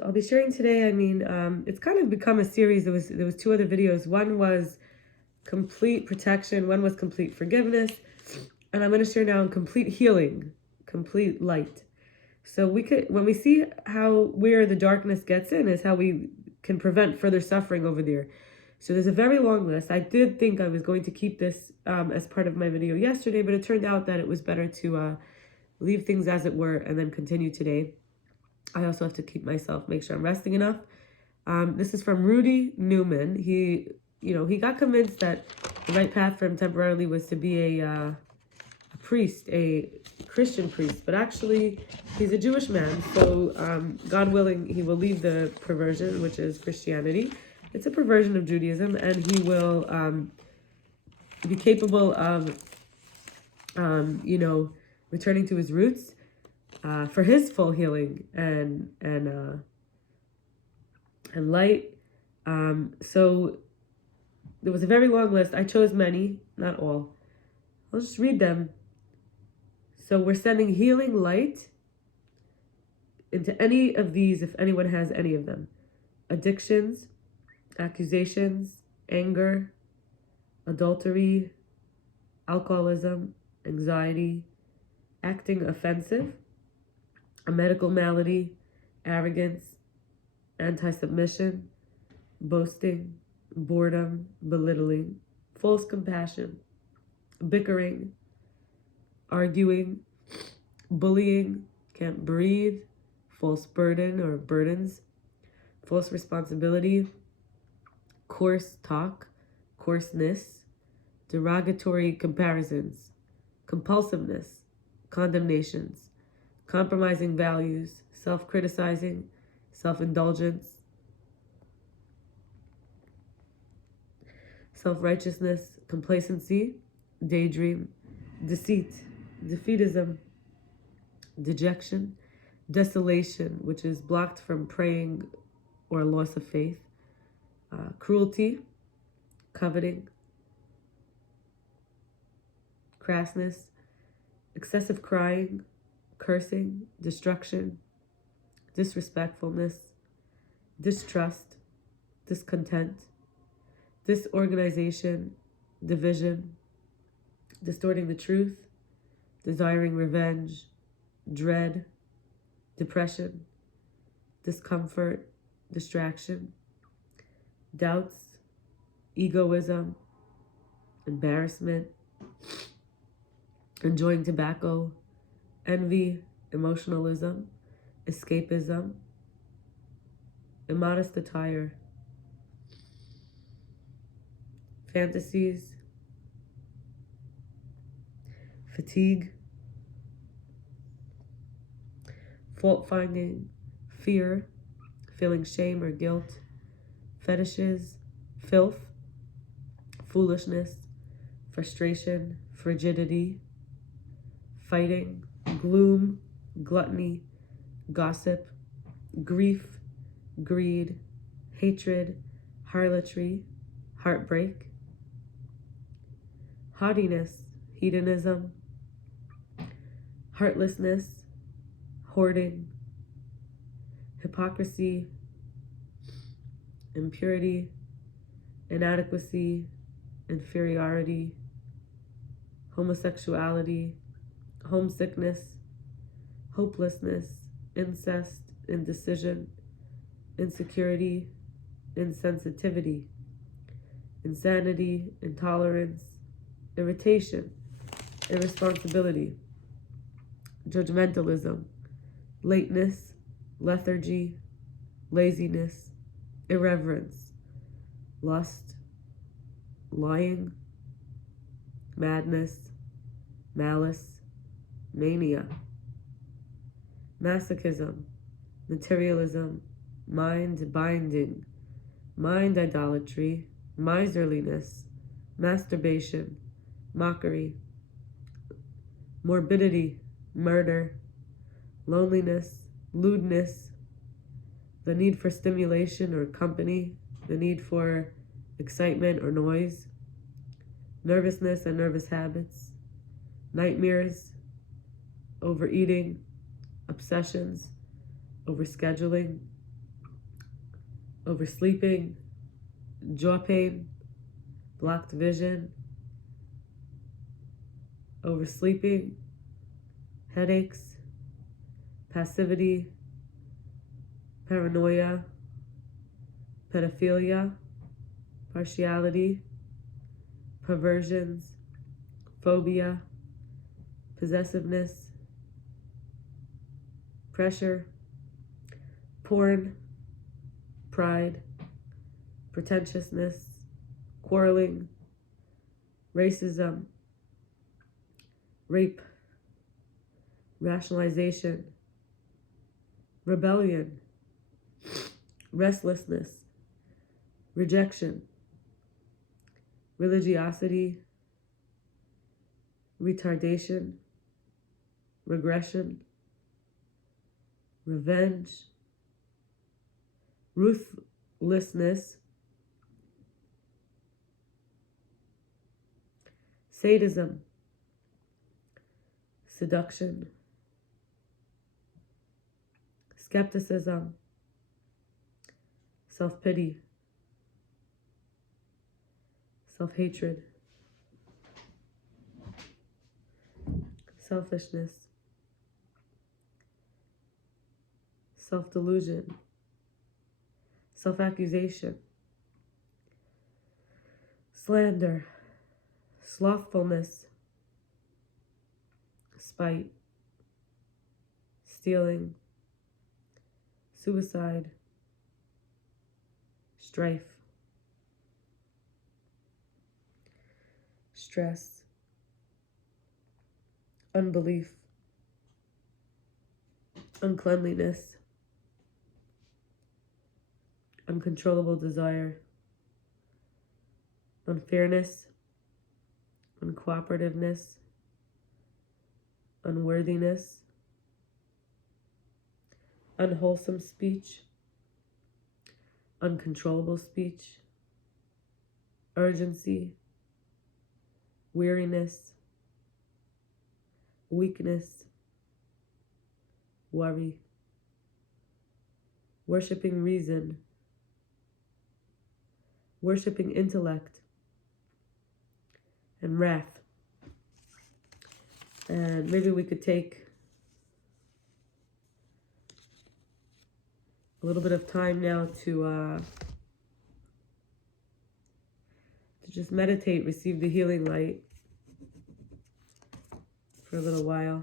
So I'll be sharing today. It's kind of become a series. There was two other videos. One was complete protection. One was complete forgiveness, and I'm going to share now complete healing, complete light. So when we see how where the darkness gets in, is how we can prevent further suffering over there. So there's a very long list. I did think I was going to keep this as part of my video yesterday, but it turned out that it was better to leave things as it were and then continue today. I also have to make sure I'm resting enough. This is from Rudie Neumann. He got convinced that the right path for him temporarily was to be a priest, a Christian priest, but actually he's a Jewish man. So God willing, he will leave the perversion, which is Christianity. It's a perversion of Judaism, and he will be capable of, returning to his roots for his full healing and light. So there was a very long list. I chose many, not all. I'll just read them. So we're sending healing light into any of these, if anyone has any of them. Addictions, accusations, anger, adultery, alcoholism, anxiety, acting offensive, a medical malady, arrogance, anti-submission, boasting, boredom, belittling, false compassion, bickering, arguing, bullying, can't breathe, false burden or burdens, false responsibility, coarse talk, coarseness, derogatory comparisons, compulsiveness, condemnations, compromising values, self-criticizing, self-indulgence, self-righteousness, complacency, daydream, deceit, defeatism, dejection, desolation, which is blocked from praying or loss of faith, cruelty, coveting, crassness, excessive crying, cursing, destruction, disrespectfulness, distrust, discontent, disorganization, division, distorting the truth, desiring revenge, dread, depression, discomfort, distraction, doubts, egoism, embarrassment, enjoying tobacco, envy, emotionalism, escapism, immodest attire, fantasies, fatigue, fault-finding, fear, feeling shame or guilt, fetishes, filth, foolishness, frustration, frigidity, fighting, gloom, gluttony, gossip, grief, greed, hatred, harlotry, heartbreak, haughtiness, hedonism, heartlessness, hoarding, hypocrisy, impurity, inadequacy, inferiority, homosexuality, homesickness, hopelessness, incest, indecision, insecurity, insensitivity, insanity, intolerance, irritation, irresponsibility, judgmentalism, lateness, lethargy, laziness, irreverence, lust, lying, madness, malice, mania, masochism, materialism, mind binding, mind idolatry, miserliness, masturbation, mockery, morbidity, murder, loneliness, lewdness, the need for stimulation or company, the need for excitement or noise, nervousness and nervous habits, nightmares, overeating, obsessions, overscheduling, oversleeping, jaw pain, blocked vision, oversleeping, headaches, passivity, paranoia, pedophilia, partiality, perversions, phobia, possessiveness, pressure, porn, pride, pretentiousness, quarreling, racism, rape, rationalization, rebellion, restlessness, rejection, religiosity, retardation, regression, revenge, ruthlessness, sadism, seduction, skepticism, self-pity, self-hatred, selfishness, self-delusion, self-accusation, slander, slothfulness, spite, stealing, suicide, strife, stress, unbelief, uncleanliness, uncontrollable desire, unfairness, uncooperativeness, unworthiness, unwholesome speech, uncontrollable speech, urgency, weariness, weakness, worry, worshiping reason, worshiping intellect, and wrath. And maybe we could take a little bit of time now to just meditate, receive the healing light for a little while,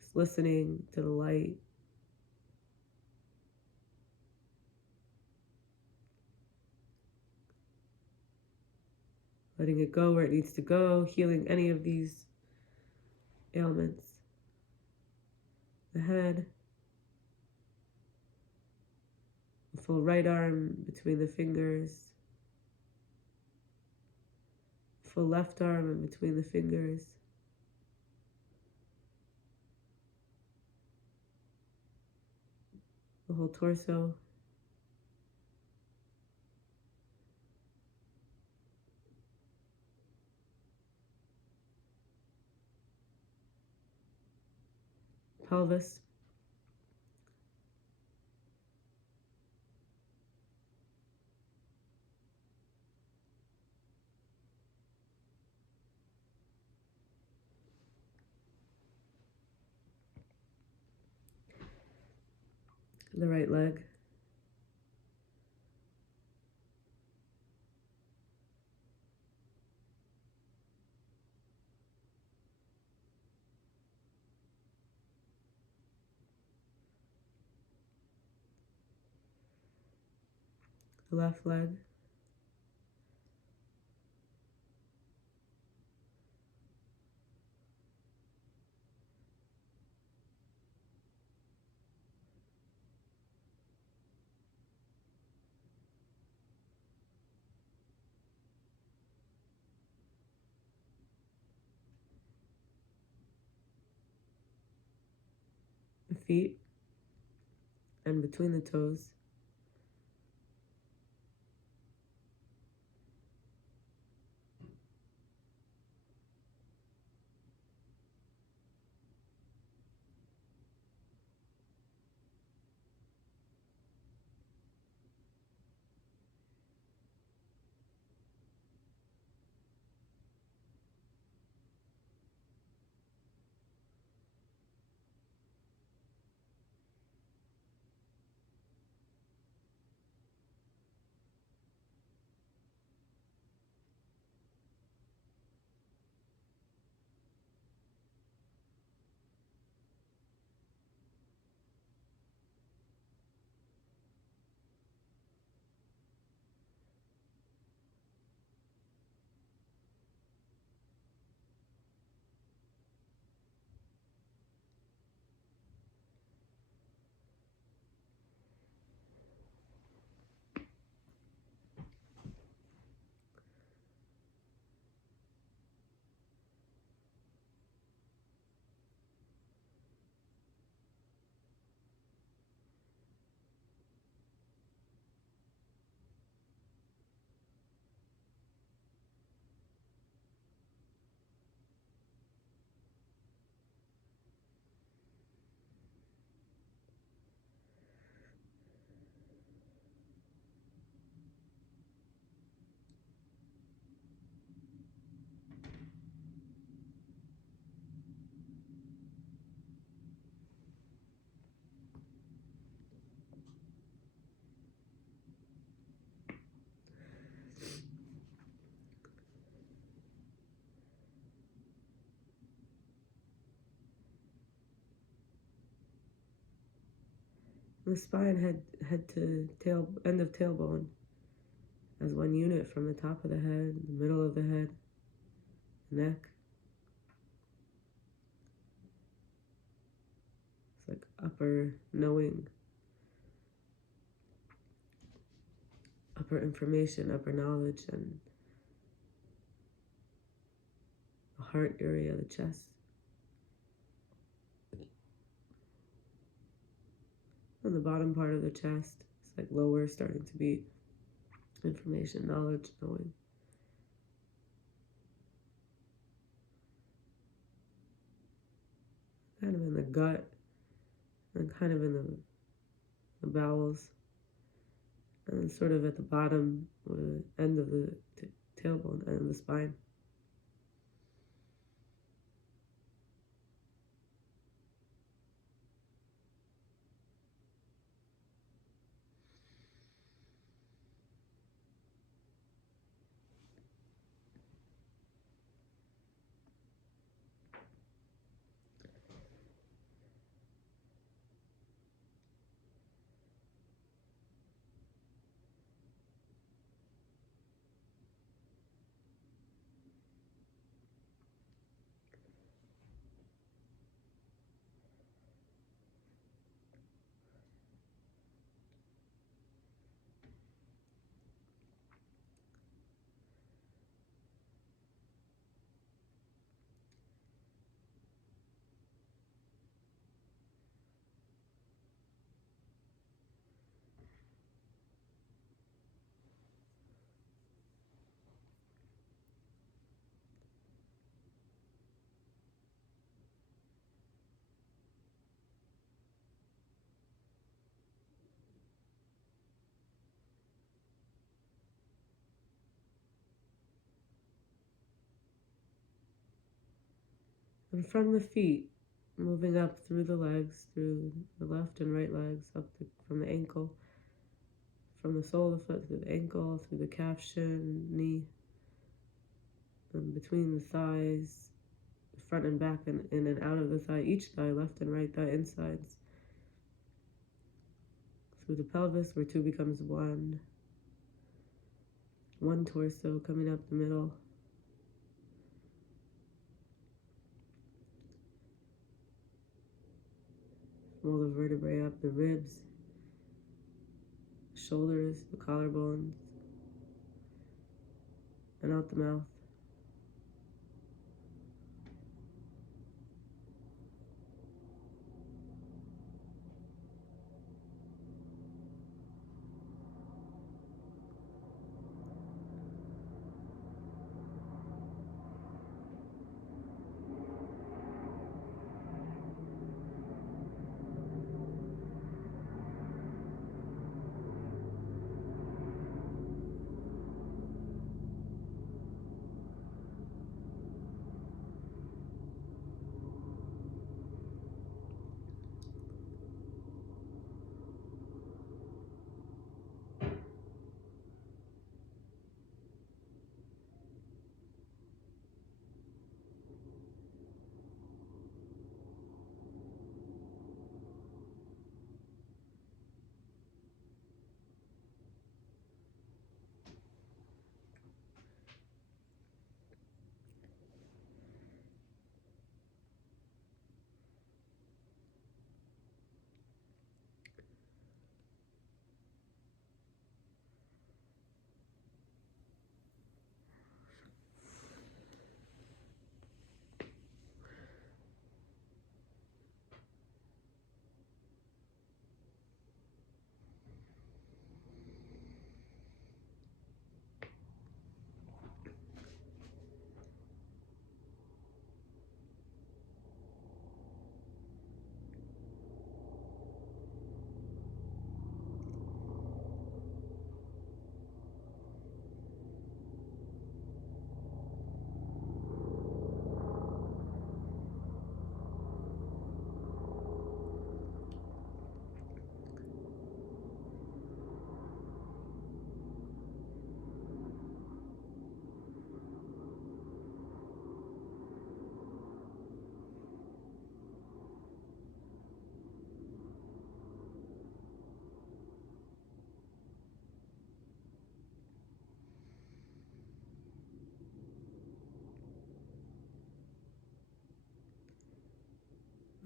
just listening to the light. Letting it go where it needs to go, healing any of these ailments. The head, the full right arm between the fingers, full left arm in between the fingers. The whole torso. Pelvis. The right leg. The left leg. The feet. And between the toes. The spine, head to tail, end of tailbone, as one unit from the top of the head, the middle of the head, neck. It's like upper knowing, upper information, upper knowledge, and the heart area, the chest. On the bottom part of the chest, it's like lower, starting to be information, knowledge, knowing. Kind of in the gut, and kind of in the bowels, and then sort of at the bottom, or the end of the tailbone, end of the spine. And from the feet, moving up through the legs, through the left and right legs, from the ankle, from the sole of the foot through the ankle, through the calf, shin, knee, and between the thighs, front and back, and in and out of the thigh, each thigh, left and right thigh, insides, through the pelvis where two becomes one torso coming up the middle, all the vertebrae up, the ribs, shoulders, the collarbones, and out the mouth.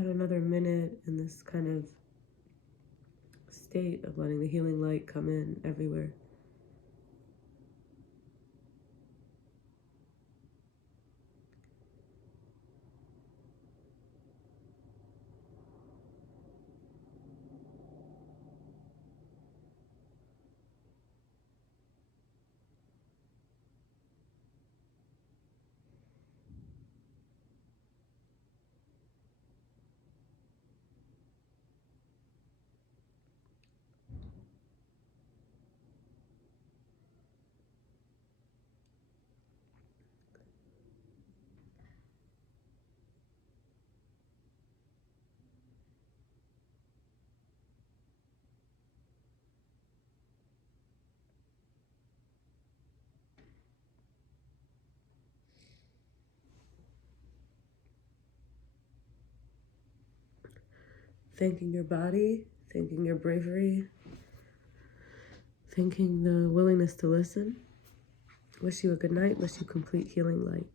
about another minute in this kind of state of letting the healing light come in everywhere. Thanking your body, thanking your bravery, thanking the willingness to listen. Wish you a good night, wish you complete healing light.